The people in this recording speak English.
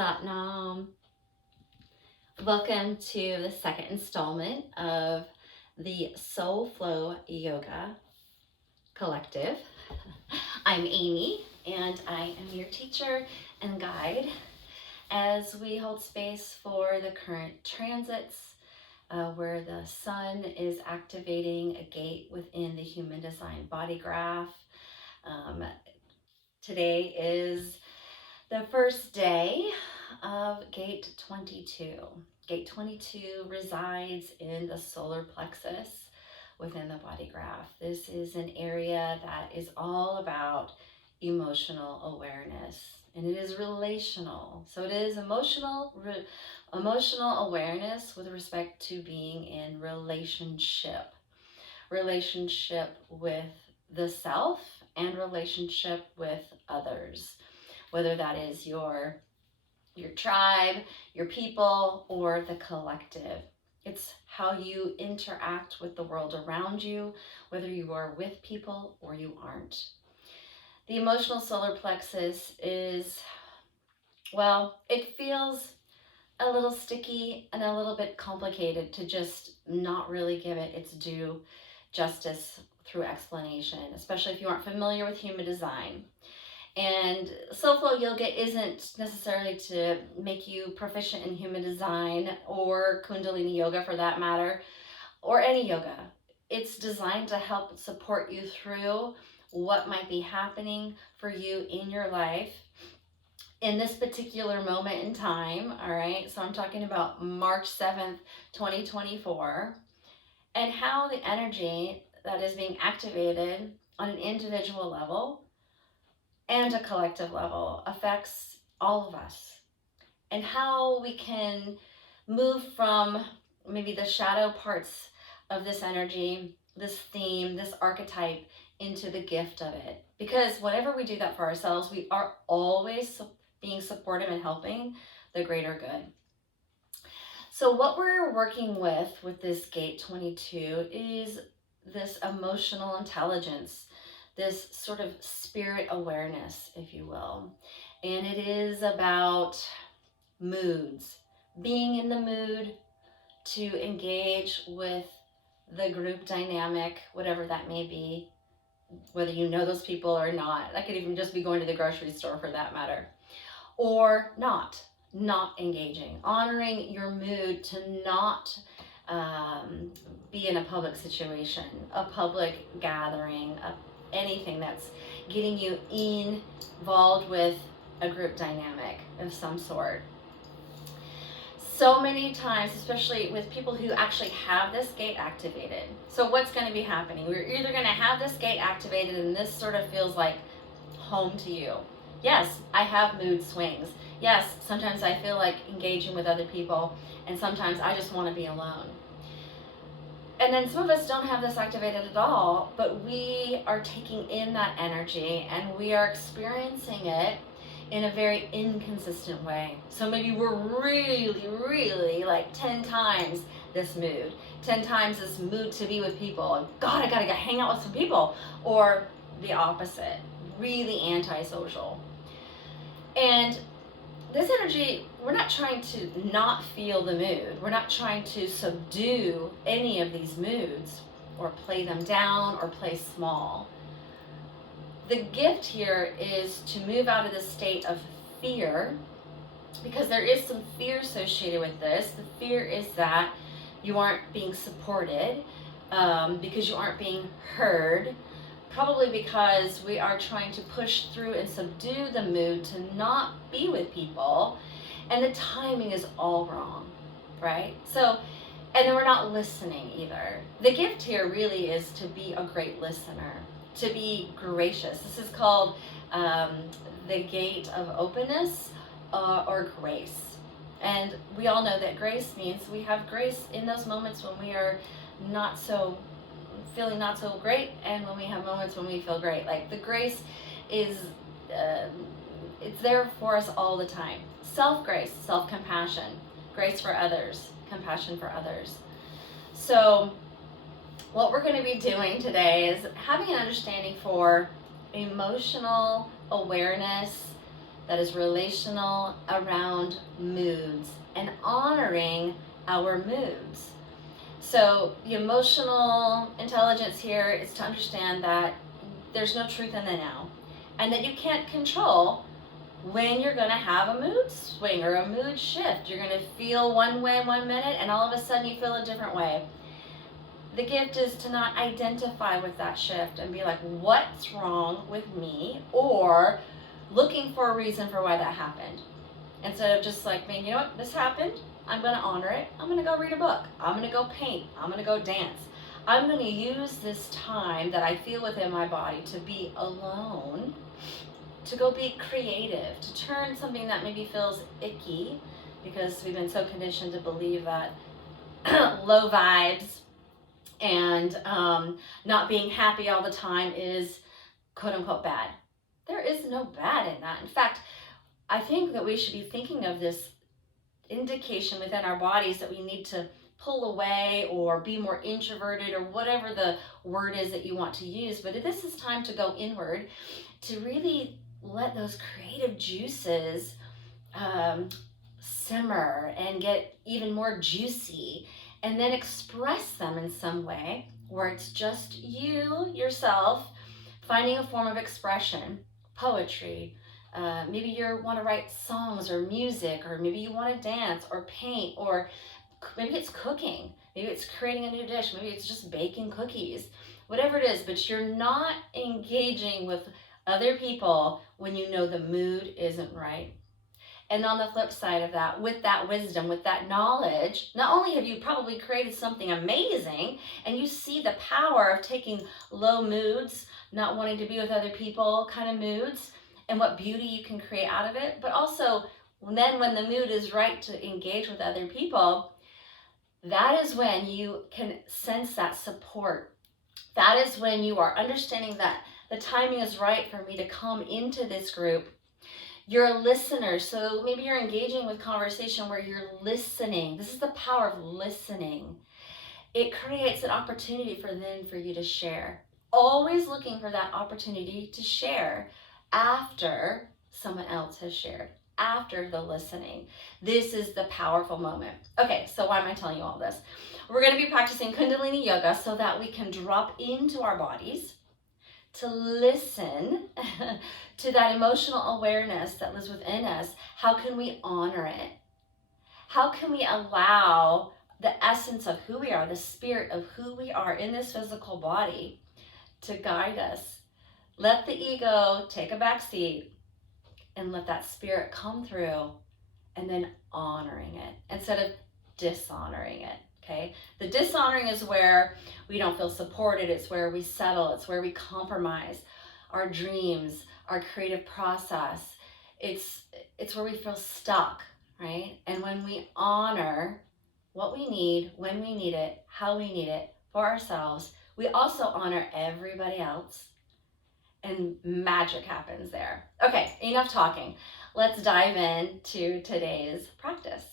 Satnam. Welcome to the second installment of the SoulFlowYoga Collective. I'm Amy, and I am your teacher and guide as we hold space for the current transits where the sun is activating a gate within the Human Design Bodygraph. Today is the first day of Gate 22. Gate 22 resides in the solar plexus within the body graph. This is an area that is all about emotional awareness, and it is relational. So it is emotional awareness with respect to being in relationship with the self and relationship with others, whether that is your tribe, your people, or the collective. It's how you interact with the world around you, whether you are with people or you aren't. The emotional solar plexus is, well, it feels a little sticky and a little bit complicated to just not really give it its due justice through explanation, especially if you aren't familiar with human design. And SoulFlow Yoga isn't necessarily to make you proficient in human design or Kundalini yoga for that matter, or any yoga. It's designed to help support you through what might be happening for you in your life in this particular moment in time, all right? So I'm talking about March 7th, 2024, and how the energy that is being activated on an individual level and a collective level affects all of us, and how we can move from maybe the shadow parts of this energy, this theme, this archetype, into the gift of it. Because whenever we do that for ourselves, we are always being supportive and helping the greater good. So what we're working with this Gate 22 is this emotional intelligence, this sort of spirit awareness, if you will. And it is about moods, being in the mood to engage with the group dynamic, whatever that may be, whether you know those people or not. That could even just be going to the grocery store for that matter. Or not engaging, honoring your mood to not be in a public situation, a public gathering, anything that's getting you involved with a group dynamic of some sort. So many times, especially with people who actually have this gate activated. So what's going to be happening? We're either going to have this gate activated and this sort of feels like home to you. Yes, I have mood swings. Yes, sometimes I feel like engaging with other people, and sometimes I just want to be alone. And then some of us don't have this activated at all, but we are taking in that energy and we are experiencing it in a very inconsistent way. So maybe we're really like 10 times this mood, 10 times this mood to be with people. God, I gotta go hang out with some people. Or the opposite, really antisocial. And this energy, we're not trying to not feel the mood. We're not trying to subdue any of these moods or play them down or play small. The gift here is to move out of the state of fear, because there is some fear associated with this. The fear is that you aren't being supported, because you aren't being heard, probably because we are trying to push through and subdue the mood to not be with people, and the timing is all wrong, right? So, and then we're not listening either. The gift here really is to be a great listener, to be gracious. This is called the gate of openness or grace. And we all know that grace means we have grace in those moments when we are feeling not so great, and when we have moments when we feel great. Like the grace is, it's there for us all the time. Self-grace, self-compassion, grace for others, compassion for others. So what we're going to be doing today is having an understanding for emotional awareness that is relational around moods and honoring our moods. So the emotional intelligence here is to understand that there's no truth in the now, and that you can't control when you're going to have a mood swing or a mood shift. You're going to feel one way 1 minute, and all of a sudden you feel a different way. The gift is to not identify with that shift and be like, what's wrong with me? Or looking for a reason for why that happened. Instead of just like being, you know what, this happened, I'm going to honor it. I'm going to go read a book. I'm going to go paint. I'm going to go dance. I'm going to use this time that I feel within my body to be alone, to go be creative, to turn something that maybe feels icky, because we've been so conditioned to believe that low vibes and not being happy all the time is quote unquote bad. There is no bad in that. In fact, I think that we should be thinking of this indication within our bodies that we need to pull away or be more introverted or whatever the word is that you want to use. But this is time to go inward, to really let those creative juices simmer and get even more juicy, and then express them in some way where it's just you, yourself, finding a form of expression, poetry. Maybe you want to write songs or music, or maybe you want to dance or paint, or maybe it's cooking. Maybe it's creating a new dish. Maybe it's just baking cookies. Whatever it is, but you're not engaging with other people when you know the mood isn't right. And on the flip side of that, with that wisdom, with that knowledge, not only have you probably created something amazing, and you see the power of taking low moods, not wanting to be with other people kind of moods, and what beauty you can create out of it, but also then when the mood is right to engage with other people, that is when you can sense that support. That is when you are understanding that the timing is right for me to come into this group. You're a listener, so maybe you're engaging with conversation where you're listening. This is the power of listening. It creates an opportunity for you to share. Always looking for that opportunity to share after someone else has shared, after the listening. This is the powerful moment. Okay, so why am I telling you all this? We're going to be practicing Kundalini Yoga so that we can drop into our bodies, to listen to that emotional awareness that lives within us. How can we honor it? How can we allow the essence of who we are, the spirit of who we are in this physical body, to guide us? Let the ego take a back seat and let that spirit come through, and then honoring it instead of dishonoring it. Okay, the dishonoring is where we don't feel supported. It's where we settle. It's where we compromise our dreams, our creative process. It's where we feel stuck, right? And when we honor what we need, when we need it, how we need it for ourselves, we also honor everybody else, and magic happens there. Okay, enough talking. Let's dive into today's practice.